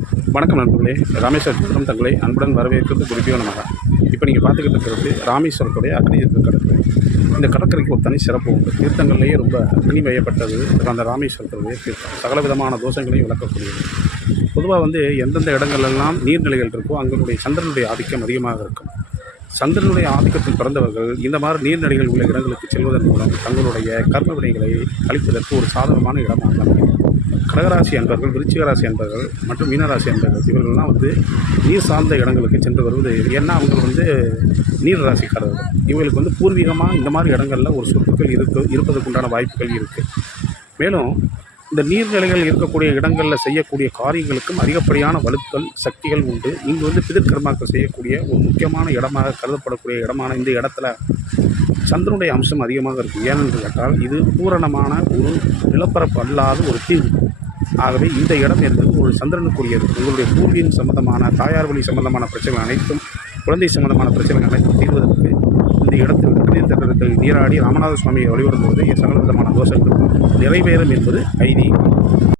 வணக்கம் நண்பர்களே. ராமேஸ்வரத்திடம் தங்களை அன்புடன் வரவேற்கிறது குருபியோ நமக. இப்போ நீங்கள் பார்த்துக்கிட்டு இருக்கிறது ராமேஸ்வரத்துடைய அக்னி தீர்த்த கடற்கரை. இந்த கடற்கரைக்கு ஒரு தனி சிறப்பு உண்டு. தீர்த்தங்கள்லேயே ரொம்ப அக்னிமயப்பட்டது அந்த ராமேஸ்வரத்துடைய தீர்த்தம். சகல விதமான தோஷங்களையும் விளக்கக்கூடியது. பொதுவாக எந்தெந்த இடங்கள்லாம் நீர்நிலைகள் இருக்கோ அங்களுடைய சந்திரனுடைய ஆதிக்கம் அதிகமாக இருக்கும். சந்திரனுடைய ஆதிக்கத்தில் பிறந்தவர்கள் இந்த மாதிரி நீர்நிலைகள் உள்ள இடங்களுக்கு செல்வதன் மூலம் தங்களுடைய கர்ம வினைகளை அளிப்பதற்கு ஒரு சாதகமான இடமாக அமையும். கடகராசி அன்பர்கள், விருச்சிக ராசி அன்பர்கள் மற்றும் மீனராசி அன்பர்கள் இவர்கள்லாம் நீர் சார்ந்த இடங்களுக்கு சென்று வருவது. ஏன்னா அவங்க நீர் ராசிக்காரர்கள். இவங்களுக்கு பூர்வீகமாக இந்த மாதிரி இடங்களில் ஒரு சொத்துக்கள் இருப்பதற்குண்டான வாய்ப்புகள் இருக்குது. மேலும் இந்த நீர்நிலைகள் இருக்கக்கூடிய இடங்களில் செய்யக்கூடிய காரியங்களுக்கும் அதிகப்படியான வலுக்கள் சக்திகள் உண்டு. இங்கு பிதிர்கர்மாக்கள் செய்யக்கூடிய ஒரு முக்கியமான இடமாக கருதப்படக்கூடிய இடமான இந்த இடத்துல சந்திரனுடைய அம்சம் அதிகமாக இருக்குது. ஏனென்று கேட்டால் இது பூரணமான ஒரு நிலப்பரப்பு அல்லாத ஒரு தீவு. ஆகவே இந்த இடம் என்பது ஒரு சந்திரனுக்குரியது. உங்களுடைய பூர்வீகம் சம்பந்தமான தாயார் வழி சம்பந்தமான பிரச்சனைகள் அனைத்தும், குழந்தை சம்பந்தமான பிரச்சனைகள் அனைத்தும் தீர்வதற்கு இந்த இடத்தில் தீர்த்தத்தில் நீராடி ராமநாத சுவாமியை வழிபடும்போது சகல விதமான தோஷங்கள் நிறைவேறும் என்பது ஐதீகம்.